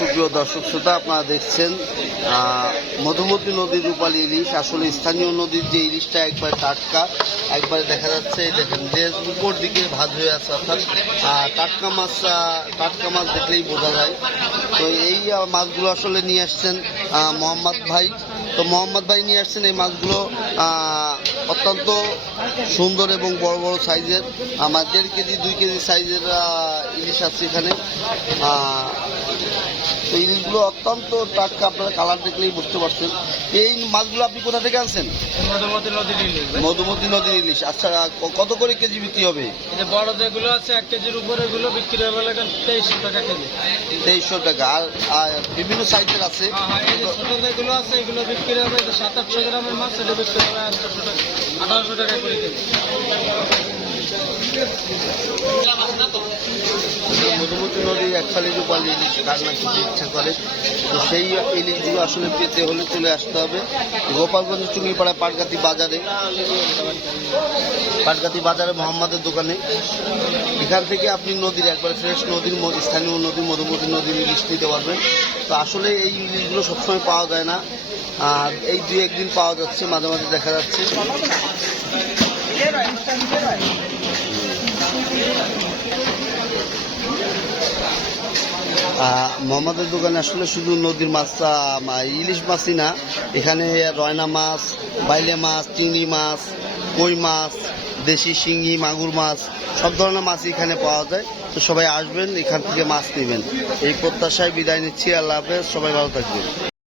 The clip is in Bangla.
সুপ্রিয় দর্শক শ্রোতা, আপনারা দেখছেন মধুমতি নদীর রূপালী ইলিশ। আসলে স্থানীয় নদীর যে ইলিশটা একবার টাটকা, একবারে দেখা যাচ্ছে দেখেন যে উপর দিকে ভাঁজ হয়ে আছে, অর্থাৎ টাটকা মাছ দেখলেই বোঝা যায়। তো এই মাছগুলো আসলে নিয়ে আসছেন মোহাম্মদ ভাই। তো মোহাম্মদ ভাই নিয়ে আসছেন এই মাছগুলো অত্যন্ত সুন্দর এবং বড় বড় সাইজের। আমার 1.5 কেজি 2 কেজি সাইজের ইলিশ আছে এখানে। তো ইলিশগুলো অত্যন্ত টাটকা, আপনারা কালার দেখলেই বুঝতে পারছেন। এই মাছগুলো আপনি কোথা থেকে আনছেন? মধুমতি নদীর ইলিশ। আচ্ছা, কত করে কেজি বিক্রি হবে? বড় যেগুলো আছে 1 কেজির উপরে এগুলো বিক্রি হবে 2300 টাকা কেজি। 2300 টাকা। আর বিভিন্ন সাইজের আছে। ছোট যেগুলো আছে এগুলো বিক্রি হবে 700-800 গ্রামের মাছ, এটা বিক্রি হবে 1800 টাকা করে কেজি। মধুমতি নদীর একফালি রূপালী ইলিশ কার না খেতে ইচ্ছা করে, তো সেই ইলিশগুলো আসলে পেতে হলে চলে আসতে হবে গোপালগঞ্জ চুঙ্গিপাড়ায় পাটগাতি বাজারে মোহাম্মদের দোকানে। এখান থেকে আপনি নদীর একবার ফ্রেশ নদীর স্থানীয় নদী মধুমতি নদীর ইলিশ নিতে পারবেন। তো আসলে এই ইলিশগুলো সবসময় পাওয়া যায় না, আর এই 2-1 দিন পাওয়া যাচ্ছে, মাঝে মাঝে দেখা যাচ্ছে। মোহাম্মদের দোকানে আসলে শুধু নদীর মাছ, ইলিশ মাছই না, এখানে রয়না মাছ, বাইলে মাছ, চিংড়ি মাছ, কই মাছ, দেশি শিঙি, মাগুর মাছ, সব ধরনের মাছ এখানে পাওয়া যায়। তো সবাই আসবেন, এখান থেকে মাছ নেবেন। এই প্রত্যাশায় বিদায় নিচ্ছি। আল্লাহ হাফেজ, সবাই ভালো থাকবেন।